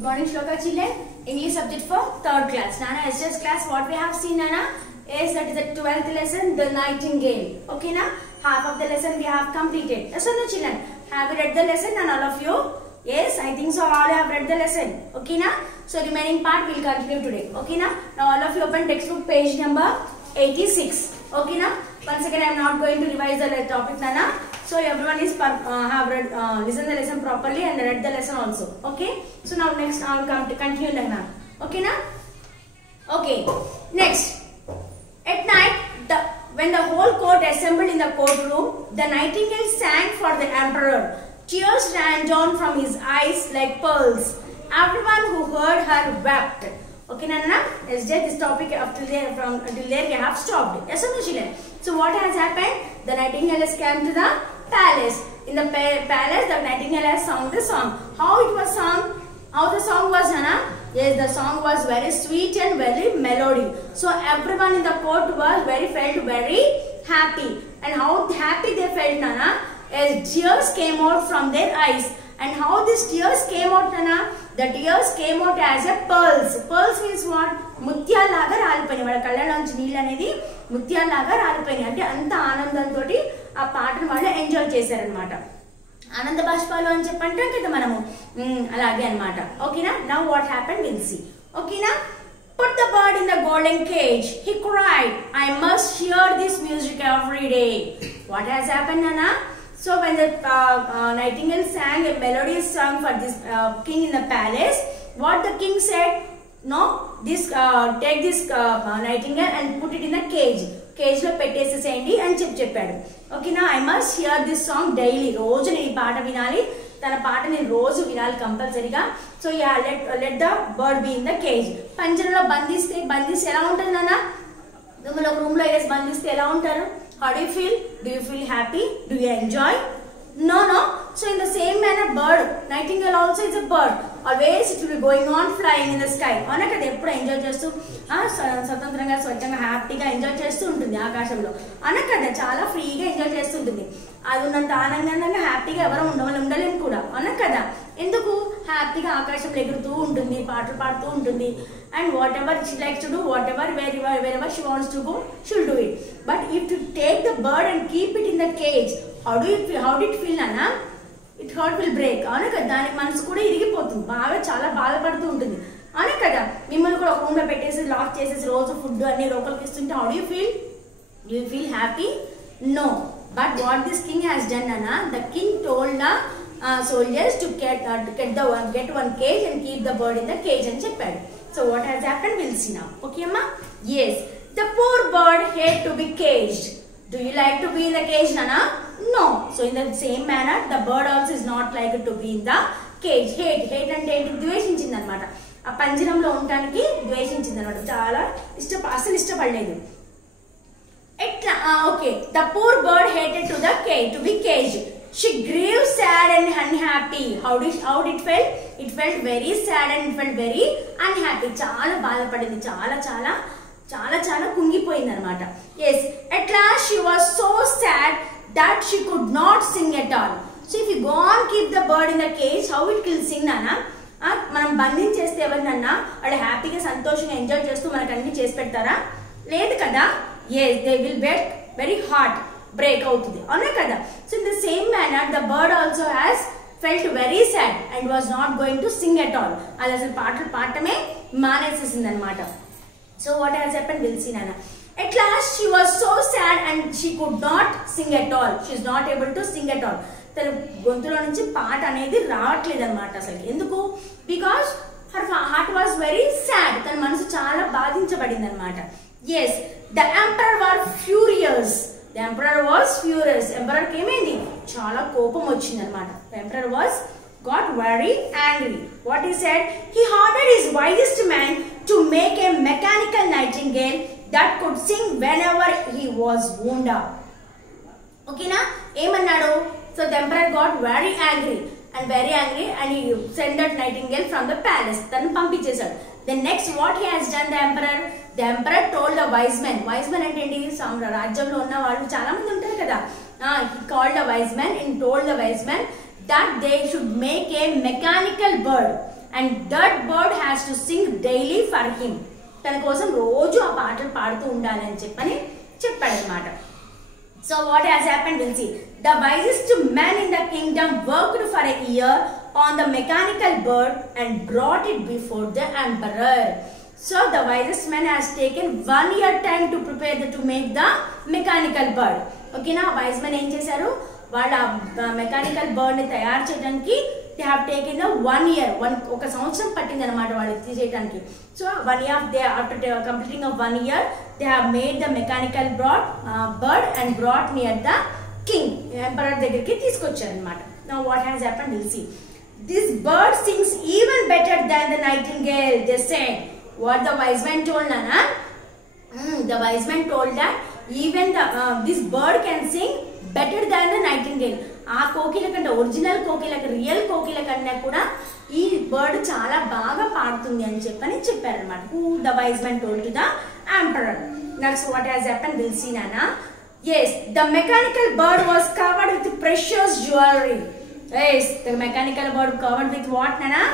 Good morning, Shloka children. English subject for 3rd class. Nana, SJS class, what we have seen, Nana, is that is the 12th lesson, The Nightingale. Okay, na? Half of the lesson we have completed. Yes or no, children? Have you read the lesson, and all of you? Yes, I think so. All have read the lesson. Okay, na? So remaining part we will continue today. Okay, na? Now all of you open textbook page number 86. Okay, na? Once again, I am not going to revise the topic, Nana. So everyone is have read, listened the lesson properly and read the lesson also. Okay. So now next I will come to continue, Nana. Okay, na? Okay. Next, at night, when the whole court assembled in the courtroom, the nightingale sang for the emperor. Tears ran down from his eyes like pearls. Everyone who heard her wept. Okay, Nana? Let's take this topic up till there. Until there we have stopped. Yes or no, children? So what has happened? The nightingale has come to the palace. In the palace, the nightingale has sung the song. How it was sung? How the song was, Nana? Yes, the song was very sweet and very melody. So everyone in the court was felt very happy. And how happy they felt, Nana? As tears came out from their eyes. And how these tears came out, Nana? The tears came out as a pearls. Pearls means what? ముత్యాలాగా రాలిపోయినాయి. వాళ్ళ కళ్ళలోంచి నీళ్ళు అనేది ముత్యాలాగా రాలిపోయినాయి. అంటే అంత ఆనందంతో ఆ పాటను వాళ్ళు enjoy చేశారనమాట. ఆనంద బాష్పాలు అని చెప్పంటాం కదా మనము, అలాగే అనమాట. ఓకేనా? Now what happened will see. ఓకేనా? Put the bird in the golden cage. He cried, I must hear this music every day. What has happened, Nana? So when the nightingale sang a melodious song for this king in the palace, what the king said? No, take this nightingale and put it in the cage. Cage lo petteseseyandi ani cheppadu. Okay, now I must hear this song daily. Roju nee paata vinali. Tana paata nee roju vinali compulsory ga. So yeah, let the bird be in the cage. Panjaralo bandiste ela untundi nana? Dumalo room lo yes bandiste ela untaru? How do you feel? Do you feel happy? Do you enjoy? No. So in the same manner, bird, nightingale also is a bird. Always it will be going on flying in the sky. అవునా కదా? ఎప్పుడు enjoy చేస్తూ స్వతంత్రంగా స్వచ్ఛంగా హ్యాపీగా enjoy చేస్తూ ఉంటుంది ఆకాశంలో. అవునా కదా? చాలా ఫ్రీగా ఎంజాయ్ చేస్తుంటుంది. అది ఉన్నంత ఆనందంగా హ్యాపీగా ఎవరు ఉండలేము కూడా. అవునా కదా? ఎందుకు? హ్యాపీగా ఆకాశంలో ఎగురుతూ ఉంటుంది, పాటలు పాడుతూ ఉంటుంది. And whatever she likes to do, wherever she wants to go, she'll do it. But if you take the bird and keep it in the cage, how did it feel, Nana? It heart will break. అవునా కదా? దానికి మనసు కూడా ఇరిగిపోతుంది, బాగా చాలా బాధపడుతూ ఉంటుంది. అవునా కదా? మిమ్మల్ని కూడా ఒక రూమ్ లో పెట్టేసి లాక్ చేసేసి రోజు ఫుడ్ అన్ని లోకల్కి ఇస్తుంటే how do you feel? Do you feel happy? No. But what this king has done, Nana, the king told the soldiers to get one cage and keep the bird in the cage అని చెప్పాడు. So what has happened, we'll see now. Okay, Amma? Yes. The poor bird hate to be caged. Do you like to be in the cage, Nana? No. So in the same manner, the bird also is not like to be in the cage. Hate అంటే ఏంటి? ద్వేషించింది అనమాట. ఆ పంజరంలో ఉండడానికి ద్వేషించింది అనమాట. చాలా అసలు ఇష్టపడలేదు. ఎట్లా? Okay. The poor bird hated to be caged. She grew sad and unhappy. How did it felt? It felt very sad and it felt very unhappy. చాలా బాధపడింది. చాలా కుంగిపోయింది అనమాట. Yes. At last she was so sad that she could not sing at all. So if you go on keep the bird in the cage, how it will sing, Nana? మనం బంధించేస్తే ఎవరినన్నా వాళ్ళు హ్యాపీగా సంతోషంగా enjoy చేస్తూ మనకు అన్ని చేసి పెడతారా? లేదు కదా? Yes, they will get very hot. Break అవుతుంది. అవునా కదా? So in the same manner, the bird also has felt very sad and was not going to sing at all. అది అసలు పాటలు పాడటమే మానేసేసింది అనమాట. So what has happened, we'll see, Nana. At last she was so sad and she could not sing at all. She is not able to sing at all. తన గొంతులో నుంచి పాట అనేది రావట్లేదు అనమాట అసలు. ఎందుకు? Because her heart was very sad. తన మనసు చాలా బాధించబడింది అనమాట. Yes, the emperor was furious. The emperor was furious. Emperor ఏమైంది? చాలా కోపం వచ్చింది అనమాట. The emperor got very angry. What he said? He ordered his wisest man to make a mechanical nightingale that could sing whenever he was wounded. Okay na? ఏమన్నాడు? So the emperor got very angry and he sent that nightingale from the palace. తను పంపించేశాడు. Then next what he has done, the emperor told the wise men అంటే ఏంటి? రాజ్యంలో ఉన్న వాళ్ళు చాలా మంది ఉంటారు కదా. He called the wise men and told the wise men that they should make a mechanical bird. and that bird has to sing daily for him. తన కోసం రోజు ఆ పాటలు పాడుతూ ఉండాలి అని చెప్పని చెప్పాడు అన్నమాట. So what has happened, we'll see. The wisest man in the kingdom worked for a year on the mechanical bird and brought it before the emperor. So the wisest man has taken 1 year time to prepare to make the mechanical bird. Okay na, wise man ఏం చేశారు, వాళ్ళ mechanical bird ని తయారు చేయడానికి they have taken the 1 year, ఒక సంవత్సరం పట్టింది అన్నమాట వాళ్ళకి చేయడానికి. So 1 year they after completing of 1 year they have made the mechanical bird and brought near the king, emperor దగ్గరికి తీసుకొచ్చారు అన్నమాట. Now what has happened, we'll see. This bird sings even better than the nightingale, they said. What the wise man told, Nana? The wise man told that even this bird can sing better than the nightingale. ఆ కోకిల కంటే, original కోకిల, real కోకిల కన్నా కూడా ఈ bird చాలా బాగా పాడుతుంది అని చెప్పారన్నమాట. Who the wise man told to the emperor. Next what has happened, we'll see, Nana. Yes, the mechanical bird was covered with precious jewelry. Yes, the mechanical bird covered with what, Nana?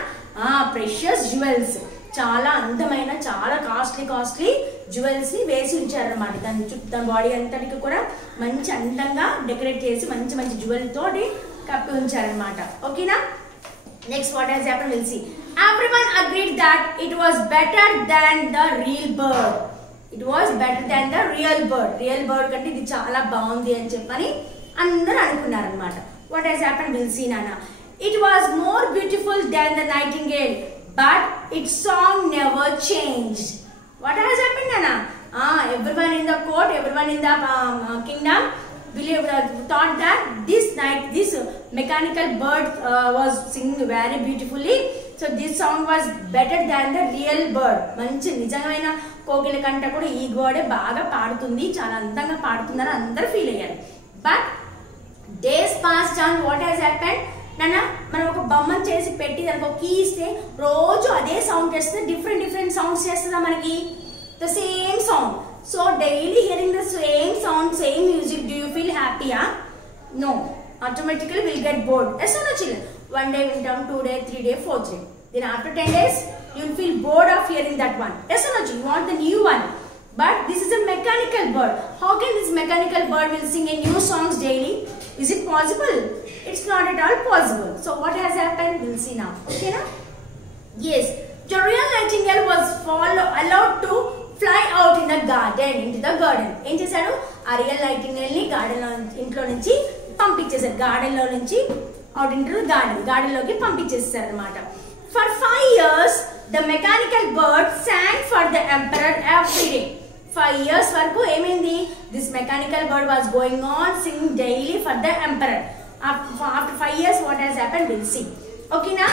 Precious jewels. చాలా అందమైన, చాలా costly jewels ని వేసి ఉంచారన్నమాట. దాని body అంతటికి కూడా మంచి అందంగా డెకరేట్ చేసి మంచి జ్యువెల్ తోటి కప్పి ఉంచారన్నమాట. ఓకేనా. Next what has happened, will see. Everyone agreed that it was better than the real bird. It was better than the real bird. Real bird కంటే ఇది చాలా బాగుంది అని చెప్పని అందరూ అనుకున్నారన్నమాట. What has happened, will see, నానా. It was more beautiful than the nightingale, but its song never changed. What has happened, Nana? Everyone in the court, everyone in the kingdom thought that this mechanical bird was singing very beautifully. So this song was better than the real bird. మంచి నిజమైన కోకిల కంటే కూడా ఈ గోడే బాగా పాడుతుంది, చాలా అందంగా పాడుతుందని అందరూ ఫీల్ అయ్యారు. But days passed on. What has happened? నాన్న, మనం ఒక బొమ్మను చేసి పెట్టి దానికి ఒక కీ ఇస్తే రోజు అదే సౌండ్ చేస్తే డిఫరెంట్ సౌండ్స్ చేస్తుందా మనకి? The same sound. So daily hearing the same sound, same music, do you feel హ్యాపీయా? No, automatically will get bored. Yes or no children? 1 day వింటాం, 2 day, 3 day, 4th day. Then after 10 days you will feel bored of hearing that one. Yes or no? You want the new one. But this is a mechanical bird. How can this mechanical bird will sing a new songs daily? Is it possible? It's not at all possible. So what has happened? We'll see now. Okay, now? Yes, the real nightingale was allowed to fly out in the garden, into the garden. Em chesaru? Aa real nightingale ni garden lo intlo nunchi పంపించేశారు. Garden లో నుంచి out into the garden లోకి పంపించేశారు అన్నమాట. For 5 years the mechanical bird sang for the emperor every day. 5 years వరకు ఏమైంది? This mechanical bird was going on singing daily for the emperor. After 5 years what has happened, we'll see. Okay na?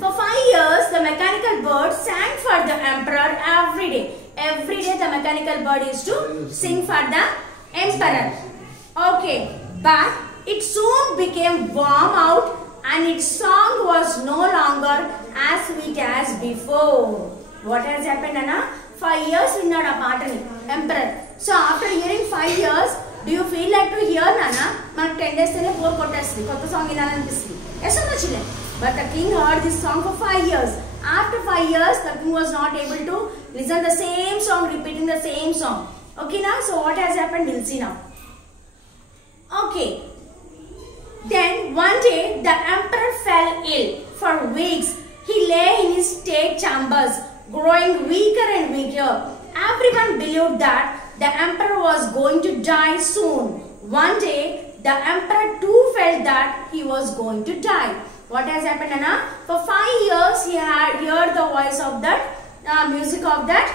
For 5 years the mechanical bird sang for the emperor every day. Every day the mechanical bird used to sing for the emperor. Okay, but it soon became warm out and its song was no longer as sweet as before. What has happened, Anna? 5 years విన్నాడు ఆ పాటని emperor. So after hearing 5 years, do you feel like to hear, Nana? మనకు 10 days తేనే bore కొట్టేస్తుంది, కొత్త song వినాలనిపిస్తుంది. Yes or no, children? But the king heard this song for 5 years. After 5 years, the king was not able to listen the same song, repeating the same song. Okay now? So what has happened? We'll see now. Okay. Then one day the emperor fell ill. For weeks he lay in his state chambers, growing weaker and weaker. Everyone believed that the emperor was going to die soon. One day the emperor too felt that he was going to die. What has happened, Anna? For 5 years he had heard the voice of that music of that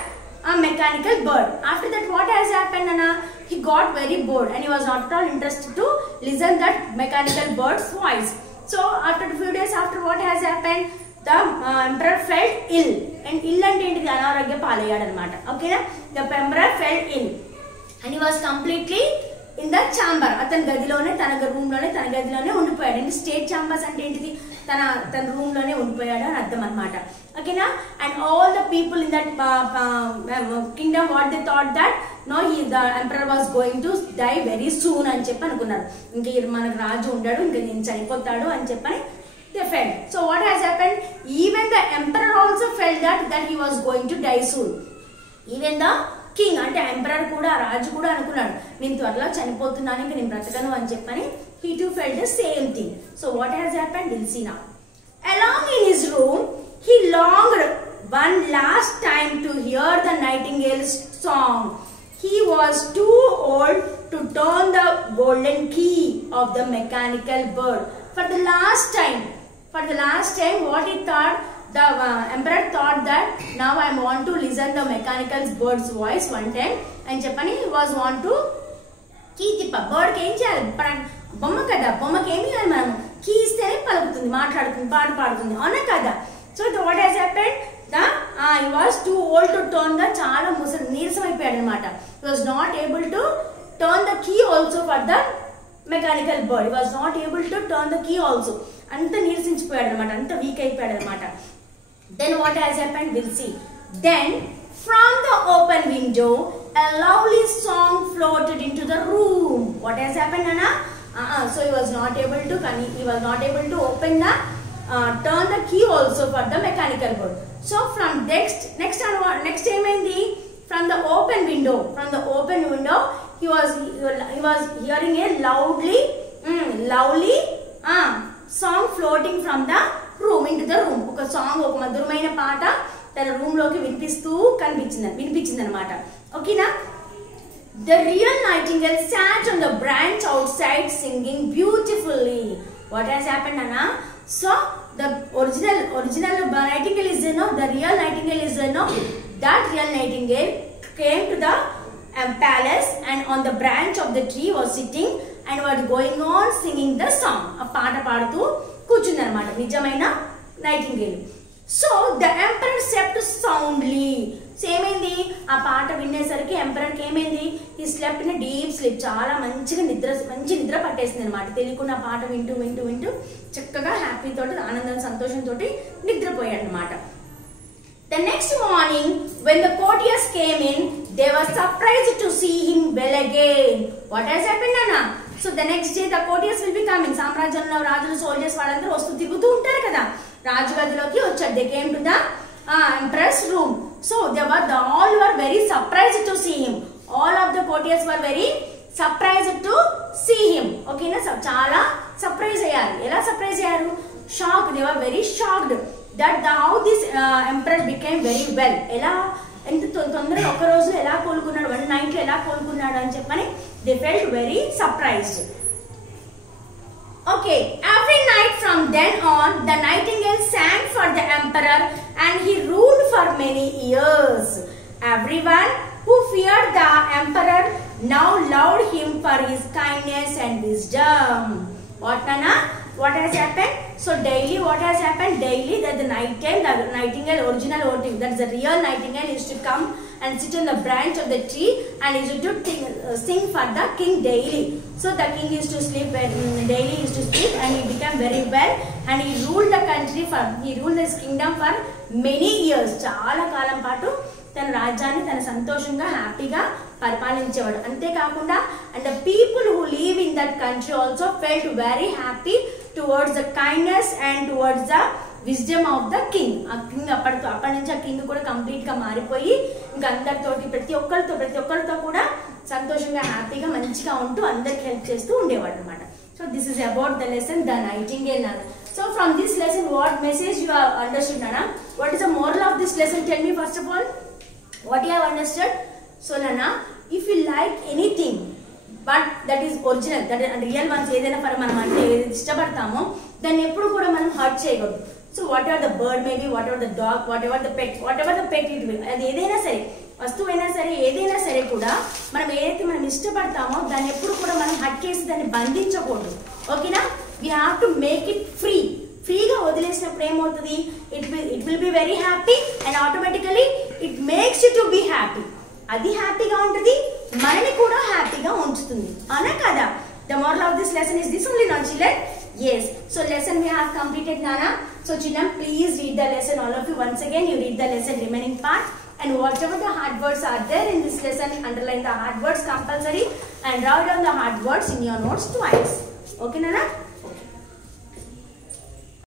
mechanical bird. After that what has happened, Anna? He got very bored and he was not at all interested to listen that mechanical bird's voice. So after a few days after, what has happened? The emperor felt ill. And ill and enti anarogya palayadu anamata. Okay na? The emperor felt ill and he was completely in the chamber. Athan gadilone tana room lone tana gadilone undipoyadu. And state chambers ante entidi tana room lone undipoyadu ani ardham anamata. Okay na? And all the people in that kingdom, what they thought that no, the emperor was going to die very soon అని చెప్పి అనుకున్నారు. ఇంకా మనకు రాజు ఉండడు, ఇంకా నేను చనిపోతాడు అని చెప్పని they felt. So what has happened? Even the emperor also felt that he was going to die soon. Even the king అంటే ఎంపరర్ కూడా రాజు కూడా అనుకున్నాడు నేను త్వరలో చనిపోతున్నాను ఇంకా నేను బ్రతకను అని చెప్పని he too felt the same thing. So what has happened? We'll see now. Along in his room, he longed one last time to hear the nightingale's song. He was too old to turn the golden key of the mechanical bird. For the last time, what he thought, the emperor thought that now I want to listen the mechanical bird's voice one time. And Japani was want to key the bird కి ఏం చేయాలి బొమ్మ కదా బొమ్మకి ఏమి చేయాలి మనం key ఇస్తేనే పలుకుతుంది మాట్లాడుతుంది పాట పాడుతుంది అవునా కదా. So what has happened? He was too old to turn the చాలా నీరసం అయిపోయాడు అనమాట. He was not able to turn the key also for the mechanical bird. He was not able to turn the key also. అంత నీరసించిపోయాడు అనమాట అంత week అయిపోయాడు అనమాట. Then what has happened? We'll see. Then from the open window a lovely song floated into the room. What has happened, Anna? So he was not able to open the turn the key also for the mechanical bird. So from next ఏమైంది? From the open window he was hearing a lovely song floating from the room into the room. ఒక song ఒక మధురమైన పాట తన room లోకి వినిపించింది అన్నమాట. ఓకేనా? The real nightingale sat on the branch outside singing beautifully. What has happened, Anna? So the original nightingale is the real nightingale is that real nightingale came to the palace and on the branch of the tree was sitting and was going on singing the song. A paata padutu కూర్చుంది అన్నమాట నిజమైన nightingale. So the emperor slept soundly. ఏమైంది? ఆ పాట వినేసరికి ఎంపరర్కి ఏమైంది? ఈ slept in deep sleep, చాలా మంచి నిద్ర పట్టేసింది అనమాట. తెలియకుండా పాట వింటూ చక్కగా హ్యాపీ తోటి ఆనందం సంతోషంతో నిద్రపోయాడు అనమాట. The next morning when the courtiers came in, they were surprised to see him well again. What has happened, Anna? So the next day the courtiers will be coming. సామ్రాజ్యంలో రాజులు సోల్జర్స్ వాళ్ళందరూ వస్తూ తిరుగుతూ ఉంటారు కదా, రాజగదిలోకి వచ్చారు. They came to the emperor's room. So all were very surprised to see him. All of the courtiers were very surprised to see him. Okay na? చాలా surprise అయ్యారు. ఎలా surprise అయ్యారు? Shocked. They were very shocked that how this emperor became very well. ఎలా ఎంత తొందరగా ఒక రోజు ఎలా కోలుకున్నాడు, వన్ నైట్ లో ఎలా కోలుకున్నాడు అని చెప్పని they felt very surprised. Okay, every night from then on the nightingale sang for the emperor and he ruled for many years. Everyone who feared the emperor now loved him for his kindness and wisdom. What, Nana? What has happened? So daily, what has happened? Daily that the nightingale original OT, that's the real nightingale, used to come and sit on the branch of the tree and used to sing for the king daily. So the king used to sleep daily, used to sleep and he became very well and he ruled the country he ruled his kingdom for many years. చాలా కాలం పాటు తన రాజ్యాన్ని తన సంతోషంగా హ్యాపీగా పరిపాలించేవాడు. అంతేకాకుండా and the people who live in that country also felt very happy towards the kindness and towards the wisdom of the king. ఆ king అప్పటి నుంచి ఆ కింగ్ కూడా కంప్లీట్ గా మారిపోయి ఇంకా అందరితోటి ప్రతి ఒక్కరితో కూడా సంతోషంగా హ్యాపీగా మంచిగా ఉంటూ అందరికి హెల్ప్ చేస్తూ ఉండేవాడు అనమాట. So this is about the lesson the nightingale. So from this lesson what message you have understood, Nana? What is the moral of this lesson? Tell me first of all what you have understood. So Nana, if you like anything but that is original, that is real ones, ఏదైనా for మనం అంటే ఇష్టపడతామో దాన్ని ఎప్పుడు కూడా మనం hurt చేయకూడదు. So what ever the bird maybe, what ever the dog, what ever the pet it will, అది ఏదైనా సరే వస్తువైనా సరే ఏదైనా సరే కూడా మనం ఏదైతే మనం ఇష్టపడతామో దాన్ని ఎప్పుడు కూడా మనం హర్ట్ చేసి దాన్ని బంధించకూడదు. ఓకేనా? We have to make it free. ఫ్రీగా వదిలేసినప్పుడు ఏమవుతుంది? It will be very happy and automatically it makes you to be happy. అది హ్యాపీగా ఉంటుంది, మనని కూడా హ్యాపీగా ఉంచుతుంది. అవునా కదా? The moral of this lesson is this only, not children? Yes. So lesson we have completed, Nana. So children, please read the lesson, all of you. Once again, you read the lesson remaining part. And whatever the hard words are there in this lesson, underline the hard words compulsory and write down the hard words in your notes twice. Okay, Nana?